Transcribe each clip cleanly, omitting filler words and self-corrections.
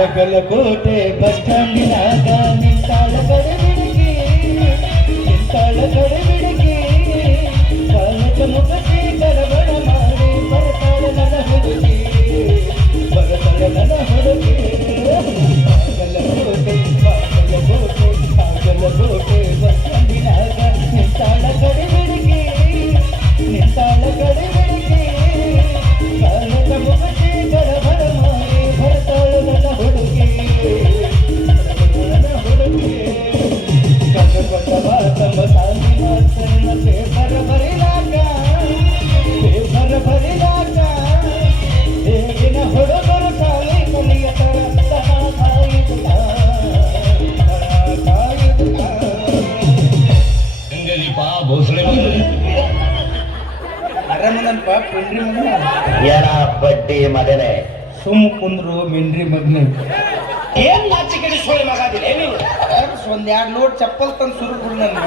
Bagalkot bus ಸ್ಟ್ಯಾಂಡಿನಾಗ ನಿಂತಾಳ ಗಡಿಬಿಡಿಗೆ ನಿಂತಾಳ ಗಡಿಬಿಡಿಗೆ ಕಾಲದ ಮುಖಸಿ ಗಡಬಡ ಮಾಡಿ ಬರ್ತಾಳೆ ನನ್ನ ಹುಡುಗಿ ಬರ್ತಾಳೆ ನನ್ನ ಹುಡುಗಿ ಬಾಗಲಕೋಟೆ ಬಾಗಲಕೋಟೆ ಬಸ್ ಸ್ಟ್ಯಾಂಡಿನಾಗ ನಿಂತಾಳ ಗಡಿಬಿಡಿಗೆ ನಿಂತಾಳ ಗಡಿಬಿಡಿಗೆ ಕಾಲದ ಮುಖಸಿ ಗಡಬಡ ಮಾಡಿ ಬರ್ತಾಳೆ ನನ್ನ ಹುಡುಗಿ ನನ್ನ ಹುಡುಗಿ ಕನ್ನಡ ತಮ್ಮ ಸಾಲಿ ಮಾತನ್ನ ಪೇಪರ್ ಬರಿಲಾಗ ಹೇಗಿನ ಹುಡುಗರು ಸಾಲಿ ಕಲಿಯತರ ಅರಮನಪ್ಪ ಪಿಂಡ್ರಿ ಮಗನ ಏನ ಬಡ್ಡಿ ಮಗನೇ ಸುಮ್ ಕುಂದ್ರು ಮಿಂಡ್ರಿ ಮಗನೇ ಏನ್ ನಾಚಿಕೆಡಿ ಸೋಳಿ ಮಗಾದಿಲ್ಲ ನೀವು ಒಂದ್ 2 ಲೋಡ್ ಚಪ್ಪಲ್ ತಂದು ಸುರುಬಿಡು ನನ್ನ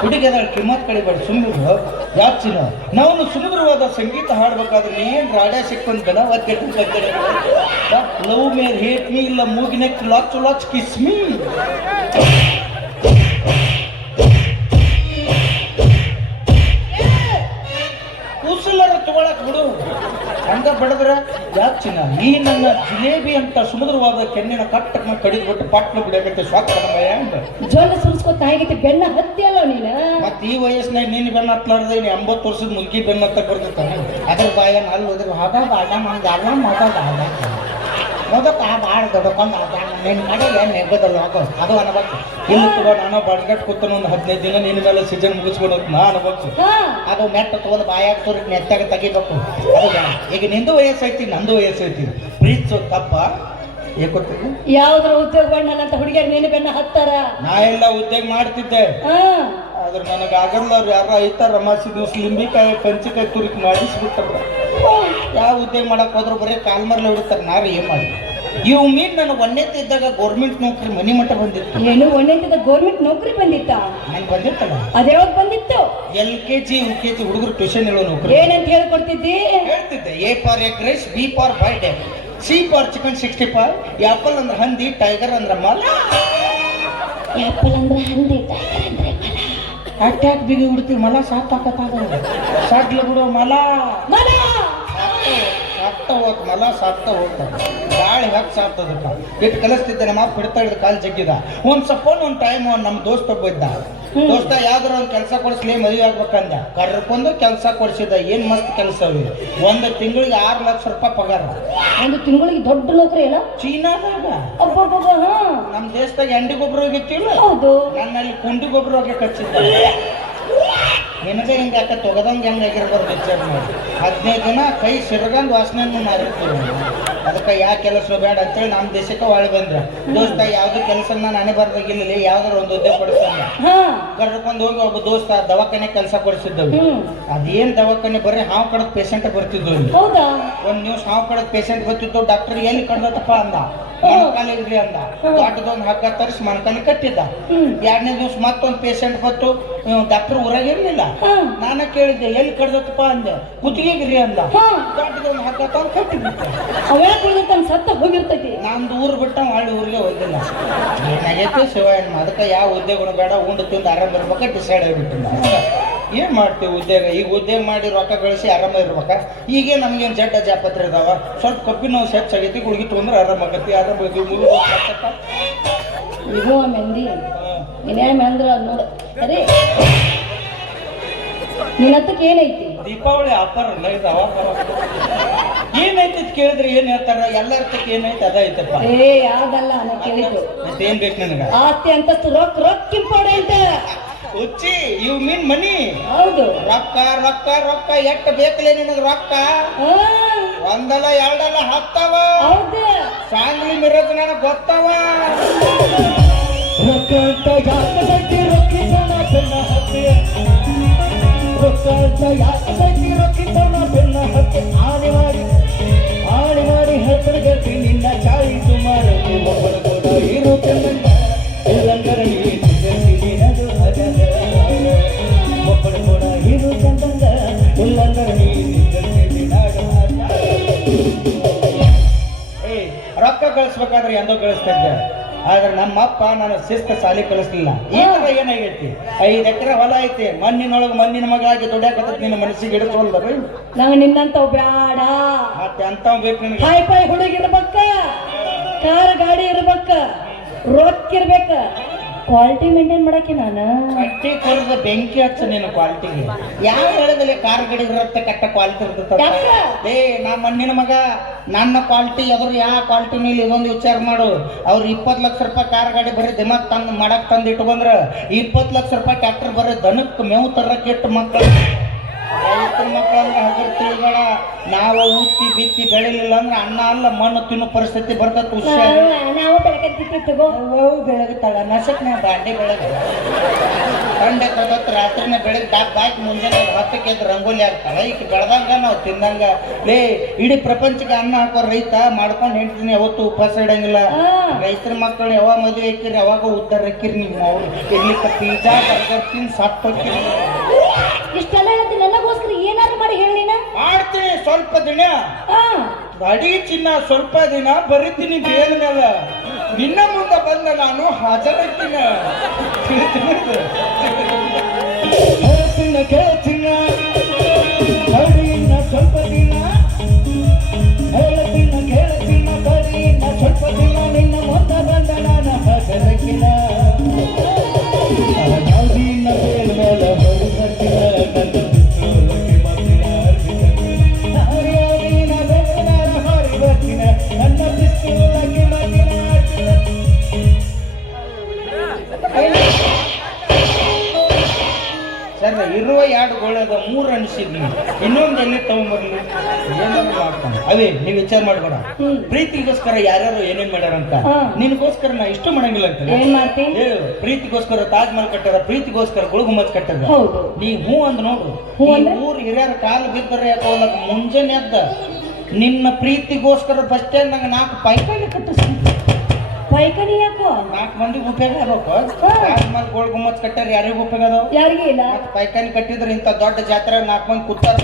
ಹುಡುಗಿದ ಕಿಮ್ಮತ್ ಕಡಿಬೇಡ ಸುಮ್ಮನೆ ಯಾಚಿನ ನಾವು ಸುಮಧುರವಾದ ಸಂಗೀತ ಹಾಡ್ಬೇಕಾದ್ರೆ ಏನ್ ರಾಡ್ಯ ಸಿಕ್ಕಂತ ಗಡ ಲವ್ ಮೇರ್ ಹೇಟ್ ಮೀ ಇಲ್ಲ ಮೂಗಿನಕ್ಕೆ ಲಾಚ್ ಲಾಚ್ ಕಿಸ್ ಮೀ ಕೂಸಲರ ತಗೊಳಕ್ ಬಿಡು ಹಂಗ ಬಡದ್ರ ಯಾಚಿನ ಈ ನನ್ನ ಜಿಲೇಬಿ ಅಂತ ಸುಮಧುರವಾದ ಕೆನ್ನಿನ ಕಟ್ಟಕ್ಕೆ ಕಡಿದ್ಬಿಟ್ಟು ಪಾಟ್ನ ಬಿಡಕತ್ತೆ ಸ್ವಾಕ್ ಜೋಲ ಸುರಿಸ್ಕೊತ ಆಗೈತಿ ಬೆನ್ನ ಹತ್ತಿ ಅಲ್ಲ ನೀನು ಮತ್ ಈ ವಯಸ್ಸಿನಾಗ ನೀನು ಬೆನ್ನ ಹತ್ಲಾರ್ದೆ 80 ವರ್ಷದ ಮುಲ್ಕಿ ಬೆನ್ನ ಹತ್ತ ಬರ್ತಿರ್ತಾನೆ ಅದ್ರ ಬಾಯ ಅಲ್ಲಿ ಹೋದ್ರೆ ಹಾಗ ಬಾಡ ಮಂಗಾಲ ಮೊದಕ ಬಾಳ ದೊಡ್ಕೊಂಡ್ ನಿನ್ನ ಕಡೆ ಏನು ನೆಗ್ಗದಲ್ಲ ಹಾಕೋ ಅದು ಅನ್ಬೇಕು ಇಲ್ಲಿ ಕೂಡ ನಾನು ಬಡ್ಗಟ್ ಕೂತನ ಒಂದು 15 ದಿನ ನಿನ್ನ ಮೇಲೆ ಸೀಸನ್ ಮುಗಿಸ್ಕೊಂಡು ನಾ ಅನ್ಬೇಕು ಅದು ಮೆಟ್ಟ ತಗೊಂಡು ಬಾಯಾಗ ತೋರಿ ನೆತ್ತಾಗ ತೆಗಿಬೇಕು ಅದು ಈಗ ನಿಂದು ವಯಸ್ಸೈತಿ ನಂದು ವಯಸ್ಸೈತಿ ಪ್ರೀತ್ಸು ತಪ್ಪ ಏಕೊತ್ತಿ ಯಾವ್ದ್ರ ಉದ್ಯೋಗ ಮಾಡಲ್ಲ ಹುಡುಗಿಯರ್ ನೀನು ಬೆನ್ನ ಹತ್ತಾರ ನಾ ಎಲ್ಲ ಉದ್ಯೋಗ ಮಾಡ್ತಿದ್ದೆ ಆದ್ರೆ ನನಗೆ ಆಗಲ್ಲ ಅವ್ರು ಯಾರು ಐತಾರ ರಮಾಸಿ ದಿವ್ಸ ಲಿಂಬಿಕಾಯಿ ಕಂಚಿಕಾಯಿ ತುರಿಕ್ ಮಾಡಿಸ್ಬಿಟ್ಟಾರ ಯಾವ ಉದ್ಯೋಗ ಮಾಡಕ್ ಹೋದ್ರು ಬರೀ ಕಾಲ್ಮರ್ಲೆ ಹೊಡಿತಾರೆ ನಾರು ಏನ್ ಮಾಡಿ ಇವು ಮೀನ್ ನನಗೆ ಒಂದೇತ ಇದ್ದಾಗ ಗೌರ್ಮೆಂಟ್ ನೌಕರಿ ಮನಿ ಮಠ ಬಂದಿತ್ತು ಏನು ಒಂದೇತದ ಗೌರ್ಮೆಂಟ್ ನೌಕರಿ ಬಂದಿತ್ತ ನಂಗೆ ಬಂದಿತ್ತಲ್ಲ ಅದ್ಯಾವಾಗ ಬಂದಿತ್ತು LKG UKG ಹುಡುಗರು ಟ್ಯೂಷನ್ ಹೇಳೋ ನೌಕರಿ ಏನಂತ ಹೇಳ್ಕೊಡ್ತಿದ್ದಿ ಹೇಳ್ತಿದ್ದೆ A for egg rice B for boiled egg C for chicken 65 apple ಅಂದ್ರೆ ಹಂದಿ ಟೈಗರ್ ಅಂದ್ರೆ ಮಲ ಆಪಲ್ ಅಂದ್ರೆ ಹಂದಿ ಟೈಗರ್ ಅಂದ್ರೆ ಮಲ ಅಟ್ಯಾಕ್ ಬಿಗಿ ಹುಡ್ತೀವಿ ಮಲ ಸಾಕಾಗತ್ತಾಗ ಸಾಟ್ಲ ಬಿಡೋ ಮಲ ಮಲ ಸಾಕ್ತಾ ಹೋಗ್ ಮಲ ಸಾಕ್ತಾ ಹೋಗ್ತಾರೆ ಗಾಳಿ ಹಾಕಿ ಸಾಕ್ತದಪ್ಪ ಇಟ್ಟು ಕಲಿಸ್ತಿದ್ದೆ ನಮ್ಮ ಬಿಡ್ತಾ ಹಿಡಿದು ಕಾಲು ಜಗ್ಗಿದ ಒಂದ್ ಟೈಮ್ ನಮ್ಮ ದೋಸ್ತ ಒಬ್ಬ ಇದ್ದ ದೋಸ್ತ ಯಾವ್ದಾರ ಒಂದು ಕೆಲಸ ಕೊಡಿಸ್ಲಿ ಮದುವೆ ಆಗ್ಬೇಕಂದ ಕರ್ಕೊಂಡು ಕೆಲಸ ಕೊಡಿಸಿದ ಏನ್ ಮಸ್ತ್ ಕೆಲಸ ಒಂದು ತಿಂಗಳಿಗೆ 6 ಲಕ್ಷ ರೂಪಾಯಿ ಪಗಾರ ಒಂದು ತಿಂಗಳಿಗೆ ದೊಡ್ಡ ನೌಕರಿ ಅಲ್ಲ ಚೀನಾದಾಗ ನಮ್ಮ ದೇಶದಾಗ ಎಂಡಿ ಗೊಬ್ಬರ ಹೋಗಿತ್ತಿಲ್ಲ ಹೌದು ನನ್ನಲ್ಲಿ ಕುಂಡಿ ಗೊಬ್ಬರ ಹೋಗಿ ಕಚ್ಚಿದ್ದ ನಿನಗೆ ಹಿಂಗೆ ಯಾಕೆ ತೊಗದಂಗೆ ಹೆಂಗಾಗಿರ್ಬಾರ್ದು ವಿಚಾರ ಮಾಡಿ 15 ದಿನ ಕೈ ಸಿರಗಂದು ವಾಸನೆಯನ್ನು ಮಾರಿರ್ತೀವಿ ಅದಕ್ಕೆ ಯಾವ ಕೆಲಸ ಬೇಡ ಅಂತೇಳಿ ನಮ್ಮ ದೇಶಕ್ಕೆ ಒಳ್ಳೆ ಬಂದ್ರೆ ದೋಸ್ತ ಯಾವ್ದು ಕೆಲಸ ನಾನೇ ಬರ್ದಾಗಿಲ್ಲ ಯಾವ್ದಾರು ಒಂದು ಉದ್ಯೋಗ ಕೊಡಿಸ್ತಾನೆ ಕರ್ಕೊಂಡು ಹೋಗಿ ಒಬ್ಬ ದೋಸ್ತ ದವಾಖಾನೆ ಕೆಲಸ ಕೊಡಿಸಿದ್ದವು ಅದೇನ್ ದವಾಖಾನೆ ಬರ್ರಿ ಹಾವು ಕಡದ್ ಪೇಷಂಟ್ ಬರ್ತಿದ್ವು ಒಂದ್ ನ್ಯೂಸ್ ಹಾವು ಕಡದ್ ಪೇಷಂಟ್ ಬರ್ತಿತ್ತು ಡಾಕ್ಟರ್ ಎಲ್ಲಿ ಕಡ್ದತ್ತಪ್ಪ ಅಂದ ಮಣಕಾಲಿಗ್ರಿ ಅಂದ ದೊಡ್ಡದೊಂದು ಹಗ್ಗ ತರಿಸಿ ಮಣಕಾಲಿ ಕಟ್ಟಿದ್ದ 2ನೇ ದಿವ್ಸ ಮತ್ತೊಂದು ಪೇಷಂಟ್ ಬಂತು ಡಾಕ್ಟರ್ ಊರಾಗಿರ್ಲಿಲ್ಲ ನಾನ ಕೇಳಿದ್ದೆ ಎಲ್ಲಿ ಕಡ್ದತ್ತಪ್ಪ ಅಂದೆ ಕುತ್ತಿಗೆಗ್ರಿ ಅಂದ ದೊಡ್ಡದೊಂದು ಹಗ್ಗ ತಂದು ಕಟ್ಟಿಬಿಟ್ಟೆ ಸತ್ತ ಹೋಗಿರ್ತೈತಿ ನಂದು ಊರು ಬಿಟ್ಟ ಹಳ್ಳಿ ಊರಿಗೆ ಹೋಗಿಲ್ಲ ಏನಾಗೈತಿ ಶಿವಣ್ಣ ಅದಕ್ಕೆ ಯಾವ ಉದ್ಯೋಗಗಳು ಬೇಡ ಉಂಡು ತಿಂದು ಆರಾಮ ಇರ್ಬೇಕ ಡಿಸೈಡ್ ಆಗಿಬಿಟ್ಟಿಲ್ಲ ಏನ್ ಮಾಡ್ತೀವಿ ಉದ್ಯೋಗ ಈಗ ಉದ್ಯೋಗ ಮಾಡಿ ರೊಕ್ಕ ಗಳಿಸಿ ಆರಾಮ ಇರ್ಬೇಕ ಈಗೇ ನಮ್ಗೇನು ಜಡ್ಡ ಜಾಪತ್ರ ಇದಾವ ಸ್ವಲ್ಪ ಕಬ್ಬಿನ ನಾವು ಸೆಟ್ ಆಗೈತಿ ಗುಳಿಗೆ ತೊಗೊಂಡ್ರೆ ಆರಾಮ ಆಗತ್ತಿ ಆರಾಮ ಇದು ಮೆಂದಿ ಇನ್ನೇನು ಅಂದ್ರ ನೋಡ ಸರಿ ನಿನ್ನ ಹತ್ತಕ್ಕೆ ಏನೈತಿ ದೀಪಾವಳಿ ಆಫರ್ ಅಲ್ಲ ಇದಾವ ಏನೈತಿ ಕೇಳಿದ್ರೆ ಏನ್ ಹೇಳ್ತಾರ ಎಲ್ಲರ ತಕ್ಕ ಏನೈತಿ ಅದ ಐತಪ್ಪ ಯಾವ್ದಲ್ಲ ನಾ ಕೇಳಿದ್ದು ಏನ್ ಬೇಕು ನನಗ ಆಸ್ತಿ ಅಂತಸ್ತು ರೊಕ್ಕ ಇಂಪಾರ್ಟೆಂಟ್ ಹುಚ್ಚಿ ಯು ಮೀನ್ ಮನಿ ಹೌದು ರೊಕ್ಕ ರೊಕ್ಕ ರೊಕ್ಕ ಎಟ್ಟು ಬೇಕಲೇ ನಿನಗ ರೊಕ್ಕ ಒಂದಲ್ಲ ಎರಡಲ್ಲ ಹತ್ತವ ಹೌದು ಸಾಂಗ್ಲಿ ಮಿರೋದು ನನಗೆ ಗೊತ್ತವ ರೊಕ್ಕ ಅಂತ ಹತ್ತಿ ಆಡಿ ಮಾಡಿ ಹತ್ತರ ಗಟ್ಟಿ ನಿನ್ನ ಚಾಳಿ ಸುಮಾರು ಇರುತ್ತಲ್ಲ ಎಲ್ಲಂದರ ಒಬ್ಬರು ಕೂಡ ಇರು ಚಂದಂಗ ಎಲ್ಲಂದರ ರೊಕ್ಕ ಗಳಿಸ ಕಳಿಸ್ಬೇಕಾದ್ರೆ ಎಂದೋ ಕಳಿಸ್ತಿದ್ದೆ. ಆದ್ರೆ ನಮ್ಮಪ್ಪ ನಾನು ಶಿಸ್ತ ಸಾಲಿ ಕಲಿಸ್ಲಿಲ್ಲ. ಈಗ ಏನಾಗೈತಿ, 5 ಎಕರೆ ಹೊಲ ಐತಿ, ಮಣ್ಣಿನೊಳಗೆ ಮಣ್ಣಿನ ಮಗ ಆಗಿ ದುಡ್ಯಾಕತ್ತ ನಿನ್ನ ಮನಸ್ಸಿಗೆ ಹಿಡಿಸೋಲ್ದ ಬೈ. ನಂಗ ನಿನ್ನಂತವ್ ಬ್ಯಾಡ. ಮತ್ತೆ ಅಂತ ಬೇಕು ನಿನಗೆ. ಹೈ ಫೈ ಹುಡುಗ ಇರ್ಬೇಕ, ಕಾರ್ ಗಾಡಿ ಇರ್ಬೇಕ, ರೊಕ್ಕ ಇರ್ಬೇಕ, ಕ್ವಾಲಿಟಿ ಮೇಂಟೈನ್ ಮಾಡಕ್ಕೆ ನಾನು ಕಟ್ಟಿ ಕೊರದ ಬೆಂಕಿ ಹಚ್ಚ ನೀನು ಕ್ವಾಲಿಟಿಗೆ. ಯಾವ ಹೇಳಿದಲ್ಲಿ ಕಾರ್ ಗಡಿ ಇರುತ್ತೆ ಕಟ್ಟ ಕ್ವಾಲಿಟಿ ಇರ್ತದೆ. ಯಾಕ? ನಾ ಮಣ್ಣಿನ ಮಗ, ನನ್ನ ಕ್ವಾಲಿಟಿ ಎದುರು ಯಾವ ಕ್ವಾಲಿಟಿ ನೀಲಿ ಇದೊಂದು ವಿಚಾರ ಮಾಡು. ಅವ್ರು 20 ಲಕ್ಷ ರೂಪಾಯಿ ಕಾರ್ ಗಾಡಿ ಬರೀ ದಿಮಾಗ್ ತಂದು ಮಾಡಕ್ ತಂದು ಇಟ್ಕೊಂಡ್ರ 20 ಲಕ್ಷ ರೂಪಾಯಿ ಟ್ರ್ಯಾಕ್ಟರ್ ಬರೀ ದನಕ್ಕೆ ಮೇವು ತರಕ್ಕೆ ಇಟ್ಟು ಮಕ್ಕಳು ರೈತರ ಮಕ್ಕಳಂದ್ರೆ ಹಗರ್ ತಿಳಿಬೇಡ. ನಾವು ಊತಿ ಬಿತ್ತಿ ಬೆಳಿಲಿಲ್ಲ ಅಂದ್ರೆ ಅನ್ನ ಅಲ್ಲ ಮಣ್ಣು ತಿನ್ನೋ ಪರಿಸ್ಥಿತಿ ಬರ್ತದೆ. ಹುಷಾರು ನಾವು ಬೆಳಗ್ಗೆ ತಗೋ ಬೆಳಗ್ತಾಳ ನಸಕ್ನ ಬಾಂಡೆ ಬೆಳಗ್ಗೆ ಕಂಡೆ ತಗತ್ ರಾತ್ರಿನ ಬೆಳಗ್ಗೆ ಡಾಕ್ ಬಾಕಿ ಮುಂಜಾನೆ 10ಕ್ಕೆ ಎದ್ದು ರಂಗೋಲಿ ಹಾಕ್ತಾಳ. ಈಗ ಬೆಳೆದಂಗ ನಾವು ತಿಂದಂಗ. ಇಡೀ ಪ್ರಪಂಚಕ್ಕೆ ಅನ್ನ ಹಾಕೋ ರೈತ ಮಾಡ್ಕೊಂಡು ಹೆಂಡ್ತೀನಿ ಯಾವತ್ತು ಉಪವಾಸ ಇಡಂಗಿಲ್ಲ. ರೈತರ ಮಕ್ಕಳು ಯಾವಾಗ ಮದುವೆ ಹಾಕಿರಿ ಯಾವಾಗ ಉದ್ದಾರ ಹಾಕಿರಿ. ನೀವು ಅವ್ರು ಇರ್ಲಿಕ್ಕೆ ಪಿಜ್ಜಾ ಬರ್ಗರ್ ತಿನ್ ಸತ್ತು ಹೋಗ್ತೀರಿ. ಇಷ್ಟೆಲ್ಲ ಹೇಳ್ತೀನಿ, ನನಗೋಸ್ಕರ ಏನಾದ್ರು ಮಾಡಿ ಹೇಳಿ. ಮಾಡ್ತೀನಿ ಸ್ವಲ್ಪ ದಿನ ಅಡಿ ಚಿನ್ನ, ಸ್ವಲ್ಪ ದಿನ ಬರೀತೀನಿ ಬೇರೆ ಮೇಲೆ. ನಿನ್ನ ಮುಂದೆ ಬಂದ ನಾನು ಹಾಜರಾಗ್ತೀನ. ಕೇಳ್ತೀನ ಅಡಿನ ಸ್ವಲ್ಪ ದಿನ, ಹೇಳ್ತೀನ ಕೇಳ್ತೀನ ಬರೀನ ಸ್ವಲ್ಪ ದಿನ. ನಿನ್ನ ಮುಂದೆ ಬಂದ ನಾನು ಹಾಜರಾಗಿನ. ಅಡಿನ ಬೇರೆ ಮೇಲೆ ಹೊರಡ್ತೀನ. ಸರ್ ಇರುವ 2 ಗೋಳದ 3 ಅನಿಸಿದ್ನಿ. ಇನ್ನೊಂದು ಎಲ್ಲಿ ತಗೊಂಡ್ಬರ್ಲಿ ಏನಾದ್ರು ಮಾಡ್ತಾನೆ. ಅವೇ ನೀವ್ ವಿಚಾರ ಮಾಡ್ಬೇಡ. ಪ್ರೀತಿಗೋಸ್ಕರ ಯಾರ್ಯಾರು ಏನೇನ್ ಮಾಡ್ಯಾರಂತ. ನಿನ್ಗೋಸ್ಕರ ನಾ ಇಷ್ಟು ಮಾಡಂಗಿಲ್ಲ ಅಂತ ಏನ್ ಮಾಡ್ತಿ? ಪ್ರೀತಿಗೋಸ್ಕರ ತಾಜ್ ಮಹಲ್ ಕಟ್ಟಾರ, ಪ್ರೀತಿಗೋಸ್ಕರ ಗುಲ್ಗುಮಜ್ ಕಟ್ಟಾರ. ನೀ ಹೂ ಅಂದ್ ನೋಡ್ರು. ಊರ್ ಹಿರಿಯರ ಕಾಲು ಬಿದ್ದರೆ ಯಾಕೋಲಕ್ ಮುಂಜಾನೆ ಎದ್ದ ನಿನ್ನ ಪ್ರೀತಿಗೋಸ್ಕರ ಬಸ್ ಸ್ಟ್ಯಾಂಡ್ ನಂಗೆ 4 ಪೈಕಾನೆ ಕಟ್ಟಿಸ್ತೀನಿ. ಪೈಕಣಿ ಯಾಕೋ 4 ಮಂದಿಗೆ ಉಪಯೋಗ ಆಗ್ಬೇಕು. ತಾಜ್ ಮಹಲ್ ಗೋಲ್ ಗುಮ್ಮಚ್ ಕಟ್ಟಾರ, ಯಾರಿಗೂ ಉಪಯೋಗ ಅದಾವ? ಯಾರಿಗೆ ಇಲ್ಲ. ಪೈಕಾನಿ ಕಟ್ಟಿದ್ರೆ ಇಂಥ ದೊಡ್ಡ ಜಾತ್ರೆ 4 ಮಂದಿ ಕೂತಾರ.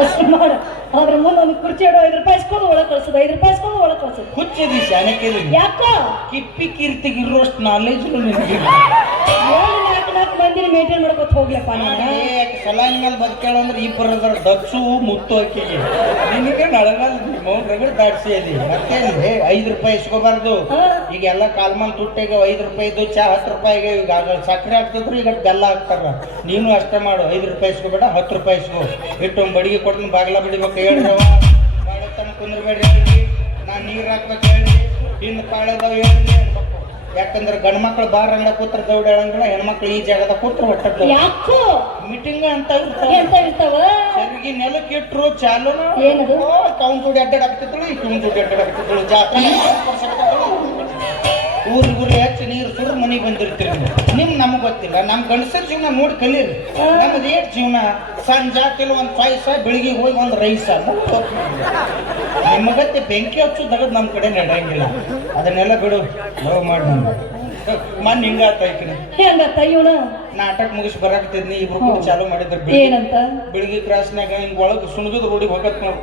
ಅಷ್ಟು ಮಾಡ. ಅದ್ರ ಮುಂದೆ ಒಂದು ಕುರ್ಚಿ ಇಡೋ 5 ರೂಪಾಯಿ ಇಸ್ಕೊಂಡು ಒಳಗೆ ಕಳ್ಸೋದು, 5 ರೂಪಾಯಿ ಇಸ್ಕೊಂಡು ಒಳಗೆ ಕಳ್ಸೋದು. ಹುಚ್ಚಿದಿ ಶಾನಕ್ಕೆ. ಯಾಕೋ ಕಿಪ್ಪಿ ಕೀರ್ತಿಗೆ ಇರೋಷ್ಟು ನಾಲೆಜ್ ನಿನಗೆ. 4 ಮಂದಿನ ಮೇಂಟೈನ್ ಮಾಡ್ಕೊತ ಹೋಗ್ಲಪ್ಪ ನಾನು. ಸಲಾನ್ ಮೇಲೆ ಬದುಕೇಳು ಅಂದ್ರೆ 2 ಅದಾರ, ದಚ್ಚು ಮುತ್ತು ಹಾಕಿಗೆ. ನಿನಗೆ ನಳಗಲ್ ಮೌನ್ ರಗಡ್ ದಾಡ್ಸಿ ಅಲ್ಲಿ. ಮತ್ತೇನು 5 ರೂಪಾಯಿ ಇಸ್ಕೋಬಾರ್ದು. ಈಗ ಎಲ್ಲ ಕಾಲ್ಮನ್ ತುಟ್ಟಿಗೆ 5 ರೂಪಾಯಿದು ಚಾ 10 ರೂಪಾಯಿಗೆ. ಈಗ ಸಕ್ಕರೆ ಹಾಕ್ತಿದ್ರು, ಈಗ ಬೆಲ್ಲ ಹಾಕ್ತಾರ. ನೀನು ಅಷ್ಟೇ ಮಾಡು. 5 ರೂಪಾಯಿ ಇಸ್ಕೋಬೇಡ, 10 ರೂಪಾಯಿ ಇಸ್ಕೋ. ಇಟ್ಟು ಬಡಿಗೆ ಕೊಟ್ಟು ಬಾಗ್ಲ ಬಿಡಿಬೇಕು. ಹೇಳ್ರವ ಬಾಳೆ ತಮ್ಮ ಕುಂದ್ರಬೇಡ್ರಿ ಹೇಳ್ರಿ. ನಾನು ನೀರು ಹಾಕ್ಬೇಕು ಹೇಳ್ರಿ. ಇನ್ನು ಪಾಳೆದವ್ ಹೇಳ್ರಿ ಅನ್ಬೇಕು. ಯಾಕಂದ್ರೆ ಗಂಡು ಮಕ್ಳು ಬಾರ್ ಅಂಗ ಕೂತ್ರ ದೌಡ್ ಹೇಳಂಗಿಲ್ಲ, ಹೆಣ್ಮಕ್ಳು ಈ ಜಾಗದ ಕೂತ್ರ ಹೊಟ್ಟದ ಯಾಕೋ ಮೀಟಿಂಗ್ ಅಂತ ಇರ್ತಾವ. ಸರಿಗೆ ನೆಲಕ್ಕೆ ಇಟ್ರು ಚಾಲೂನ ಏನದು ಕೌನ್ ಜೋಡಿ ಅಡ್ಡಾಡ್ತಿದ್ರು, ಈ ಕೌನ್ ಜೋಡಿ ಅಡ್ಡಾಡ್ತಿದ್ರು. ಜಾತ್ರೆ ಊರಿಗುರಿ ಹಚ್ಚಿ ನೀರು ಸುರು ಮನೆಗೆ ಬಂದಿರ್ತೀರಿ. ನಮಗೆ ಗೊತ್ತಿಲ್ಲ. ನಮ್ಮ ಗಂಡಸರ ಜೀವನ ನೋಡಿ ಕಲೀರಿ. ನಮ್ದು ಏಟ್ ಜೀವನ ಸಂಜಾತಿಲ್ ಒಂದು ಪಾಯಸ, ಬೆಳಿಗ್ಗೆ ಹೋಗಿ ಒಂದು ರೈಸ. ನಿಮಗತ್ತೆ ಬೆಂಕಿ ಹಚ್ಚು ದಗದ್ ನಮ್ಮ ಕಡೆ ನಡೆಯಂಗಿಲ್ಲ. ಅದನ್ನೆಲ್ಲ ಬಿಡು, ಲವ್ ಮಾಡಿ. ಮನ್ ಹಿಂಗಾತೈಕಿನ ಹೆಂಗತ್ತ ಇವನ ನಾಟಕ ಮುಗಿಸಿ ಬರಾಕತ್ತಿದ್ನಿ. ಇಬ್ರು ಕೂಡ ಚಾಲು ಮಾಡಿದ್ರು. ಏನಂತ ಬೆಳಿಗ್ಗೆ ಕ್ರಾಸ್ನಾಗ ಹಿಂಗ್ ಒಳಗ್ ಸುಣಗದ ರೋಡಿಗೆ ಹೋಗತ್ ನೋಡ್.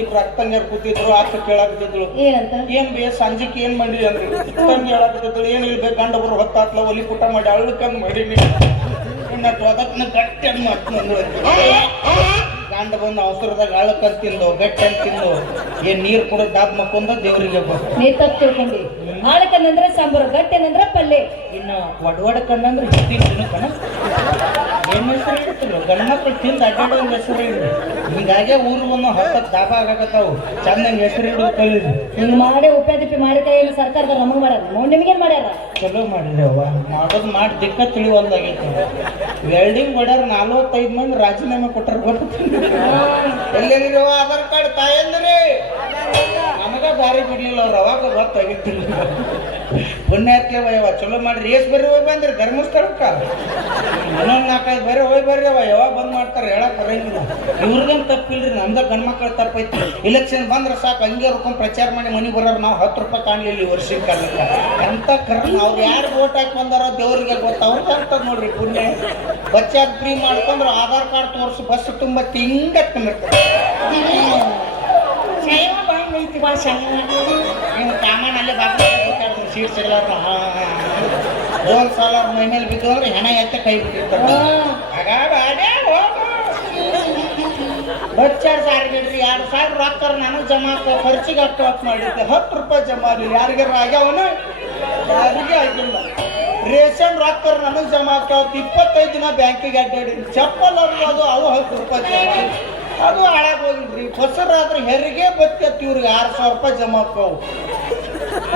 ಇಬ್ರು ಅಕ್ಕಂಗಾರ ಕೂತಿದ್ರು. ಆಕ ಕೇಳಾಕತ್ತಿದ್ರು, ಏನಂತ ಏನ್ ಬೇ ಸಂಜೆಕ್ ಏನ್ ಮಾಡಿ ಅಂದ್ರಿ. ತಂಗಿ ಹೇಳಾಕತ್ತಿದ್ರು, ಏನ್ ಇಲ್ಬೇಕು ಗಂಡ ಒಬ್ರು ಹೊತ್ತಾತ್ಲ ಒಲಿ ಪುಟ ಮಾಡಿ ಅಳ್ಕಂದ್ ಮಾಡೀನಿ. ಅದಕ್ನ ಗಟ್ಟಿ ಅನ್ ಮಾಡ್ತಂದ್ರು. ಗಂಡ ಬಂದು ಅವಸರದಾಗ ಅಳಕಂತ ತಿಂದು ಗಟ್ಟಿ ಅಂತ ತಿಂದು ಏನ್ ನೀರ್ ಕೂಡ ಡಾಬ್ ಮಕ್ಕೊಂಡ ದೇವ್ರಿಗೆ ನೀ ತಪ್ಪು ತಿಳ್ಕೊಂಡಿ. ಆಳಕಂದ್ರೆ ಸಾಂಬಾರು, ಗಟ್ಟೆನಂದ್ರ ಪಲ್ಲೆ. ಇನ್ನು ಒಡವಡಕಂದ್ರೆ ಹಿಟ್ಟಿನ ತಿನ್ನಕನ ಏನ್ ಹೆಸರು ಇಡ್ತಿರು. ಗಂಡ ಮಕ್ಳು ತಿಂದು ಅಡ್ಡಾಡೋ ಹೆಸರು ಇಡ್ರಿ. ಹಿಂಗಾಗೆ ಊರು ಒಂದು 10 ದಾಬ ಆಗಕತ್ತಾವು. ಚಂದಂಗೆ ಹೆಸರು ಇಡೋ ಕಲೀರಿ. ಹಿಂಗ್ ಮಾಡಿ ಉಪಯೋಗ ಮಾಡಿ ಕೈಯಲ್ಲಿ ಸರ್ಕಾರದ ನಮಗ್ ಮಾಡ್ಯಾರ. ನಿಮಗೇನ್ ಮಾಡ್ಯಾರ? ಚಲೋ ಮಾಡಿರಿ ಅವ್ವ. ಮಾಡೋದು ಮಾಡಿ ದಿಕ್ಕ ತಿಳಿವಲ್ದಾಗೈತೆ. ವೆಲ್ಡಿಂಗ್ ಹೊಡ್ಯಾರ 45 ಮಂದಿ ರಾಜೀನಾಮೆ ಕೊಟ್ಟಾರ. ಗೊತ್ತಿಲ್ಲ ಎಲ್ಲೆಲ್ಲಿರುವ ಆಧಾರ್ ಕಾರ್ಡ್ ತಾಯಂದ್ರಿ ನಮಗ ದಾರಿ ಬಿಡ್ಲಿಲ್ಲ. ಅವ್ರು ಅವಾಗ ಗೊತ್ತಾಗಿತ್ತಿಲ್ಲ. ಪುಣ್ಯಾತ್ಲೆ ಯವ್ವ ಚಲೋ ಮಾಡಿ ರೇಸ್ ಬರ್ರಿ ಹೋಗಿ ಬಂದ್ರಿ ಧರ್ಮಸ್ಥಳಕ್ಕ ಇನ್ನೊಂದು 4-5 ಬೇರೆ ಹೋಗಿ ಬರ್ರಿ ಅವ ಯಾವಾಗ ಬಂದ್ ಮಾಡ್ತಾರೆ ಹೇಳಕ್ ಬರಂಗಿಲ್ಲ. ಇವ್ರಿಗೇನು ತಪ್ಪಿಲ್ರಿ, ನಮ್ದ ಗಂಡ್ಮಕ್ಳ ತಪ್ಪೈತಿ. ಇಲೆಕ್ಷನ್ ಬಂದ್ರೆ ಸಾಕು ಹಂಗೆ ಹುಡ್ಕೊಂಡ್ ಪ್ರಚಾರ ಮಾಡಿ ಮನೆಗೆ ಬರೋರು ನಾವು 10 ರೂಪಾಯಿ ಕಾಣ್ಲಿಲ್ಲ ಈ ವರ್ಷದ ಕಾಲಕ್ಕೆ ಅಂತ ಕರ್ನ ಅವ್ರು ಯಾರು ವೋಟ್ ಹಾಕಿ ಬಂದಾರೋ ದೇವ್ರಿಗೆ ಗೊತ್ತ ಅವ್ರಿಗೆ ಆಗ್ತದ ನೋಡ್ರಿ ಪುಣ್ಯ. ಬಚ್ಚಾಗ ಫ್ರೀ ಮಾಡ್ಕೊಂಡ್ರು ಆಧಾರ್ ಕಾರ್ಡ್ ತೋರಿಸಿ ಬಸ್ ತುಂಬ ತಿಂಗಟ್ಕೊಂಡಿರ್ತಾರೆ. ನೀವು ಕಾಮನಲ್ಲೇ ಬಾಬು ಸೀಟ್ ಸಿಗಲಾರ ಜೋಲ್ ಸಾಲಾರ ಮೈ ಮೇಲೆ ಬಿದ್ದು ಅಂದ್ರೆ ಹೆಣ ಎತ್ತ ಕೈ ಬಿಟ್ಟಿರ್ತಾರೆ. ಬಚ್ಚಾರ ಸಾರಿಗೆ 2,000 ರೊಕ್ಕ ನನಗೆ ಜಮಾ ಖರ್ಚಿಗೆ ಅಷ್ಟು ಮಾಡಿದ್ದೆ. 10 ರೂಪಾಯಿ ಜಮಾ ಆಗಲಿ ಯಾರಿಗಾರ ಆಗ್ಯಾವನ ಯಾರಿಗೆ ಆಗಿಲ್ಲ. ರೇಷನ್ ರೊಕ್ಕ ನನಗೆ ಜಮಾ ಆಗ್ತಾವ 25 ದಿನ ಬ್ಯಾಂಕಿಗೆ ಅಡ್ಡಾಡಿ ಚಪ್ಪಲ್ ಅದು ಅವು 10 ರೂಪಾಯಿ ಜಮಾ ಅದು ಹಾಳಾಗಿ ಹೋಗಿದ್ರಿ. ಹೊಸರಾದ್ರೆ ಹೆರಿಗೆ ಬತ್ತೈತಿ ಇವ್ರಿಗೆ 6,000 ರೂಪಾಯಿ ಜಮಾ ಆಗ್ತಾವು.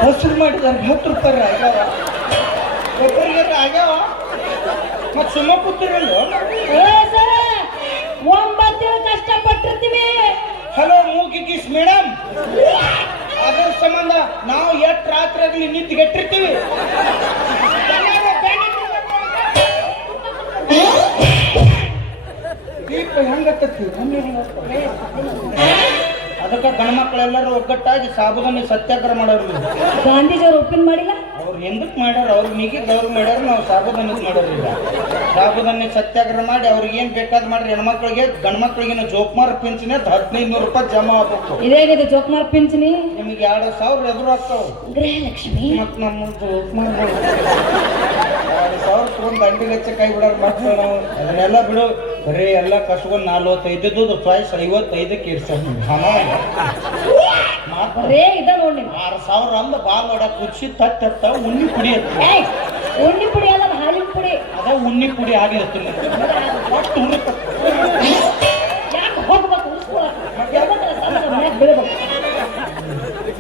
ಹೊಸರು ಮಾಡಿದಾರೆ 10 ರೂಪಾಯಿ ಆಗ್ಯಾವ ಒಬ್ಬರಿಗೆ ಆಗ್ಯಾವ ಮತ್ತೆ ಸುಮ್ಮ ಕೂತಿರಲ್ಲ. 9 ಕಷ್ಟಪಟ್ಟಿರ್ತೀವಿ. ಹಲೋ ಮೂಗಿಸ್ ಮೇಡಮ್, ಅದ್ರ ಸಂಬಂಧ ನಾವು ಎಷ್ಟು ರಾತ್ರಿ ಆಗಲಿ ನಿಂತುಗೆಟ್ಟಿರ್ತೀವಿ. ದೀಪ ಹೆಂಗತ್ತತಿ ಅದಕ್ಕೆ ಗಂಡ್ಮಕ್ಳೆಲ್ಲರೂ ಒಗ್ಗಟ್ಟಾಗಿ ಸಾಬುದಾನಿ ಸತ್ಯಾಗ್ರಹ ಮಾಡೋರು. ಗಾಂಧೀಜಿಯವ್ರು ಒಪ್ಪಿನ ಮಾಡಿಲ್ಲ. ಅವ್ರು ಎಂದಕ್ಕೆ ಮಾಡ್ಯಾರ, ಅವ್ರು ನಿಗಿದ್ದವ್ರು ಮಾಡ್ಯಾರ, ನಾವು ಸಾಬುದಾನಿ ಮಾಡೋರಿಲ್ಲ. ಸಾಬುದಾನಿ ಸತ್ಯಾಗ್ರಹ ಮಾಡಿ ಅವ್ರಿಗೆ ಏನ್ ಬೇಕಾದ್ ಮಾಡ್ರಿ. ಹೆಣ್ಮಕ್ಳಿಗೆ ಗಂಡ್ಮಕ್ಳಿಗಿನ ಜೋಕ್ಮಾರ್ ಪಿಂಚಣಿ 1,500 ರೂಪಾಯಿ ಜಮಾ ಆಗ್ಬೇಕು. ಇದೇನಿದೆ ಜೋಕ್ಮಾರ್ ಪಿಂಚಣಿ? ನಿಮ್ಗೆ 2,000 ಎದುರು ಆಗ್ತಾವ. ಗೃಹಲಕ್ಷ್ಮಿ ಮತ್ ನಮ್ಮ ಜೋಕ್ಮಾರ್ 2,000 ತಗೊಂಡು ದಂಡಿಗೆ ಹಚ್ಚ ಕೈ ಬಿಡೋರು ಮಾಡ್ತಾವ ನಾವು. ಅದನ್ನೆಲ್ಲ ಬಿಡು, ಬರೀ ಎಲ್ಲ ಕಸ್ಕೊಂಡು 45 ಚಾಯ್ಸ್ 55ಕ್ಕೆ ಇರ್ಸ ರೇ ಇದ ನೋಡಿ 6,000 ಅಲ್ಲ ಬಾಲ್ ನೋಡಕ್ ಕುಚ್ಚಿ ತತ್ತ ಉಣ್ಣಿ ಪುಡಿ ಉಣ್ಣಿ ಪುಡಿ ಅಲ್ಲ ಹಾಲಿನ ಪುಡಿ. ಅದ ಉಣ್ಣಿ ಪುಡಿ ಆಗಿರುತ್ತೆ. ಯಾಕೆ ಹೋಗ್ಬೇಕು